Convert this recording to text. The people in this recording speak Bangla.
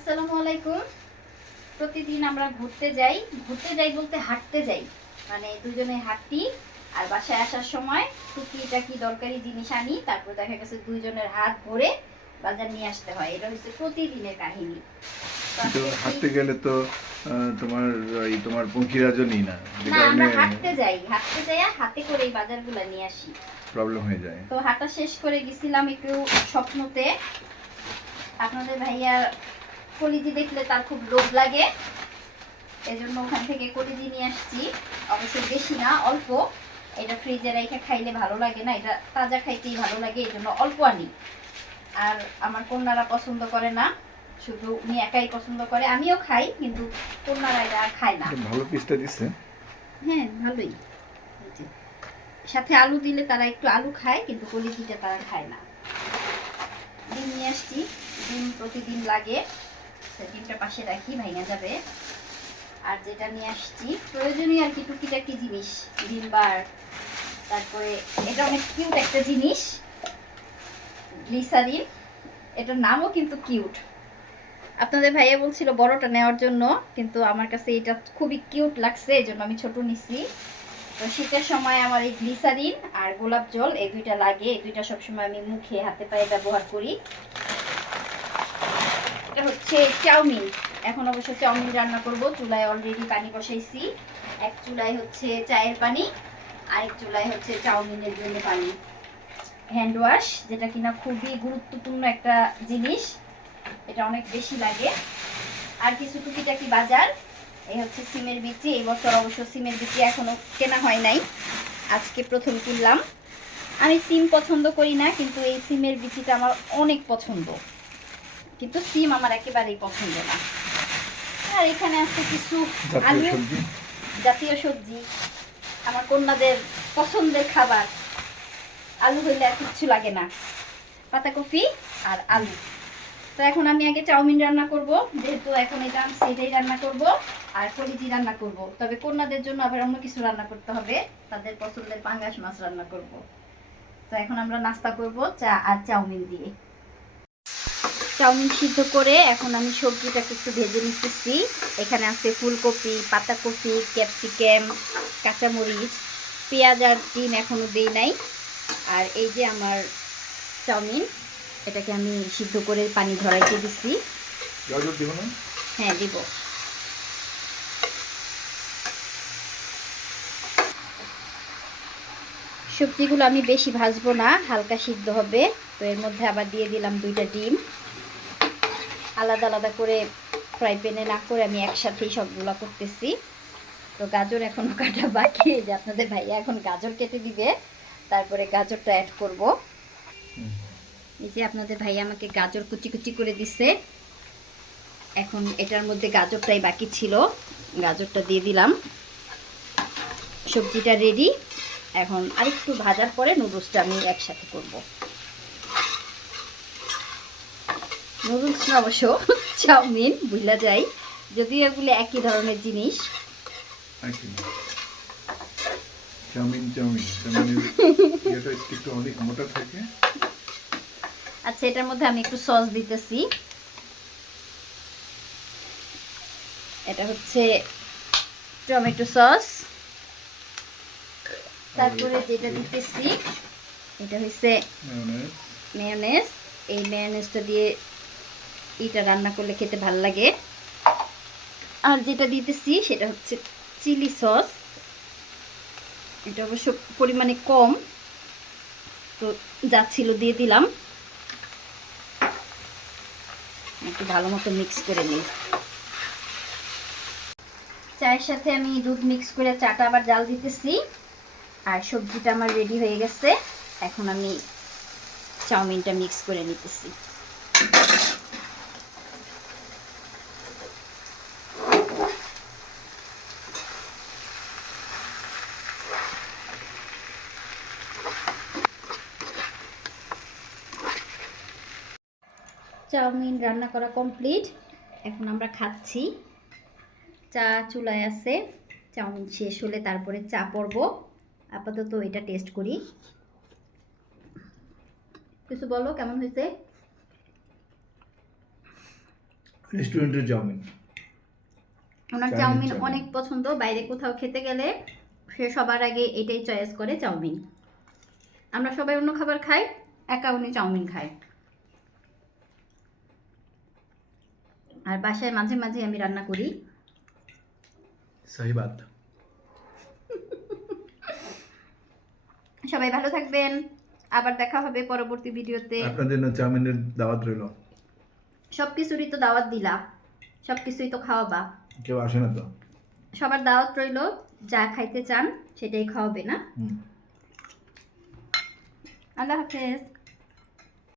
আসসালামু আলাইকুম। প্রতিদিন আমরা ঘুরতে যাই। ঘুরতে যাই বলতে হাঁটতে যাই। মানে দুজনে হাঁটি আর বাসায় আসার সময় টুকিটাকি দরকারি জিনিস আনি তারপর দেখা গেছে দুইজনের হাত ভরে বাজার নিয়ে আসতে হয়। এটা হচ্ছে প্রতিদিনের কাহিনী। তো হাঁটতে গেলে তো তোমার ওই তোমার পঙ্খিরাজও না। না আমরা হাঁটতে যাই। হাঁটতে যাই হাতে করে এই বাজারগুলো নিয়ে আসি। প্রবলেম হয়ে যায়। তো হাঁটা শেষ করে গেছিলাম একটু স্বপ্নতে। আপনাদের ভাইয়ার কলিজি দেখলে তার খুব লোভ লাগে। এজন্য ওখান থেকে কলিজি নিয়ে আসছি। অবশ্য বেশি না অল্প। এটা ফ্রিজে রেখে খাইলে ভালো লাগে না। এটা তাজা খাইতেই ভালো লাগে এই জন্য অল্প আনি। আর আমার কন্যারা পছন্দ করে না। শুধু উনি একাই পছন্দ করে। আমিও খাই কিন্তু কন্যারা এটা খায় না। ভালো পিসটা দিচ্ছে হ্যাঁ ভালোই। সাথে আলু দিলে তারা একটু আলু খায় কিন্তু কলিজিটা তারা খায় না। ডিম নিয়ে আসছি। ডিম প্রতিদিন লাগে। ডিমটা পাশে রাখি ভাঙা যাবে। আর যেটা নিয়ে আসছি, প্রয়োজনীয় আর কি টুকিটাকি জিনিস, ডিম বার, তারপরে এটা অনেক কিউট একটা জিনিস গ্লিসারিন এটার নামও কিন্তু কিউট আপনাদের ভাইয়া বলছিল বড়টা নেওয়ার জন্য, কিন্তু আমার কাছে এটা খুবই কিউট লাগছে, এই জন্য আমি ছোট নিছি। তো শীতের সময় আমার এই গ্লিসারিন আর গোলাপ জল, এই দুইটা লাগে, এই দুইটা সবসময় আমি মুখে, হাতে পায়ে ব্যবহার করি। এটা হচ্ছে চাউমিন। এখন অবশ্য চাউমিন রান্না করব। চুলায় অলরেডি পানি বসাইছি। এক চুলায় হচ্ছে চায়ের পানি, আরেক চুলায় হচ্ছে চাউমিনের জন্য পানি। হ্যান্ড ওয়াশ যেটা কিনা খুবই গুরুত্বপূর্ণ একটা জিনিস। এটা অনেক বেশি লাগে। আর কিছু টুকিটাকি বাজার, এই হচ্ছে সিমের বিচি। এই বছর অবশ্য সিমের বিচি এখনও কেনা হয় নাই। আজকে প্রথম কিনলাম। আমি সিম পছন্দ করি না, কিন্তু এই সিমের বিচিটা আমার অনেক পছন্দ। কিন্তু সিম আমার একেবারেই পছন্দ না। আর এখানে আছে কিছু আলু জাতীয় সবজি আমার কন্যাদের পছন্দের খাবার। আলু হইলে আর কিচ্ছু লাগে না পাতাকপি আর আলু। তো এখন আমি আগে চাউমিন রান্না করব যেহেতু এখন এটা আমি সেটাই রান্না করব আর কলিজি রান্না করব। তবে কন্যাদের জন্য আবার অন্য কিছু রান্না করতে হবে তাদের পছন্দের পাঙ্গাস মাছ রান্না করব। তো এখন আমরা নাস্তা করব চা আর চাউমিন দিয়ে। চাউমিন সিদ্ধ করে এখন আমি সবজিটাকে একটু ভেজে নিতেছি। এখানে আছে ফুলকপি পাতাকপি ক্যাপসিকাম কাঁচামরিচ পেঁয়াজ আর ডিম এখনও দেই নাই। আর এই যে আমার চাউমিন এটাকে আমি সিদ্ধ করে পানি ঝরাইতে দিচ্ছি হ্যাঁ দিব। সবজিগুলো আমি বেশি ভাজবো না হালকা সিদ্ধ হবে। তো এর মধ্যে আবার দিয়ে দিলাম দুইটা ডিম। আলাদা আলাদা করে ফ্রাই প্যানে না করে আমি একসাথেই সবগুলো করতেছি। তো গাজর এখনও কাটা বাকি যে আপনাদের ভাইয়া এখন গাজর কেটে দিবে। তারপরে গাজরটা অ্যাড করব। এই যে আপনাদের ভাইয়া আমাকে গাজর কুচি কুচি করে দিছে। এখন এটার মধ্যে গাজরটাই বাকি ছিল। গাজরটা দিয়ে দিলাম। সবজিটা রেডি এখন আরেকটু ভাজার পরে নুডলসটা আমি একসাথে করব। নুডলস না অবশ্য চাউমিন বুঝলা যায় যদিও এগুলো একই ধরনের জিনিস। একই না। Chowmein chowmein. চাউমিনের একটু অনেক মোটা থাকে। আচ্ছা এটার মধ্যে আমি একটু সস দিতেছি। এটা হচ্ছে টমেটো সস। তারপরে যেটা দিতেছি এটা হচ্ছে mayonnaise, এই মেয়োনেজটা দিয়ে এটা রান্না করলে খেতে ভালো লাগে। আর যেটা দিতেছি সেটা হচ্ছে চিলি সস। এটা অবশ্য পরিমাণে কম, তো যা ছিল দিয়ে দিলাম। একটু ভালো মতো মিক্স করে নিই। চায়ের সাথে আমি দুধ মিক্স করে চাটা আবার জাল দিতেছি। আর সবজিটা আমার রেডি হয়ে গেছে। এখন আমি চাউমিনটা মিক্স করে নিতেছি। চাউমিন রান্না করা কমপ্লিট। এখন আমরা খাচ্ছি। চা চুলায় আছে। চাউমিন শেষ হলে তারপরে চা পড়ব আপাতত এটা টেস্ট করি। কিছু বলো কেমন হয়েছে? রেস্টুরেন্টের চাউমিন। ওনার চাউমিন চাউমিন। অনেক পছন্দ। বাইরে কোথাও খেতে গেলে সে সবার আগে এটাই চয়েস করে চাউমিন। আমরা সবাই অন্য খাবার খাই একা উনি চাউমিন খায়। আর বাসায় মাঝে মাঝে আমি রান্না করি। সহি বাত। সবাই ভালো থাকবেন। আবার দেখা হবে পরবর্তী ভিডিওতে। আপনাদের জন্য চাউমিনের দাওয়াত রইল। সব কিছুরই তো দাওয়াত দিলা। সব কিছুই তো খাওয়াবা। কেউ আসে না তো? সবার দাওয়াত রইল যা খাইতে চান সেটাই খাওয়াবে না। আল্লাহ হাফেজ।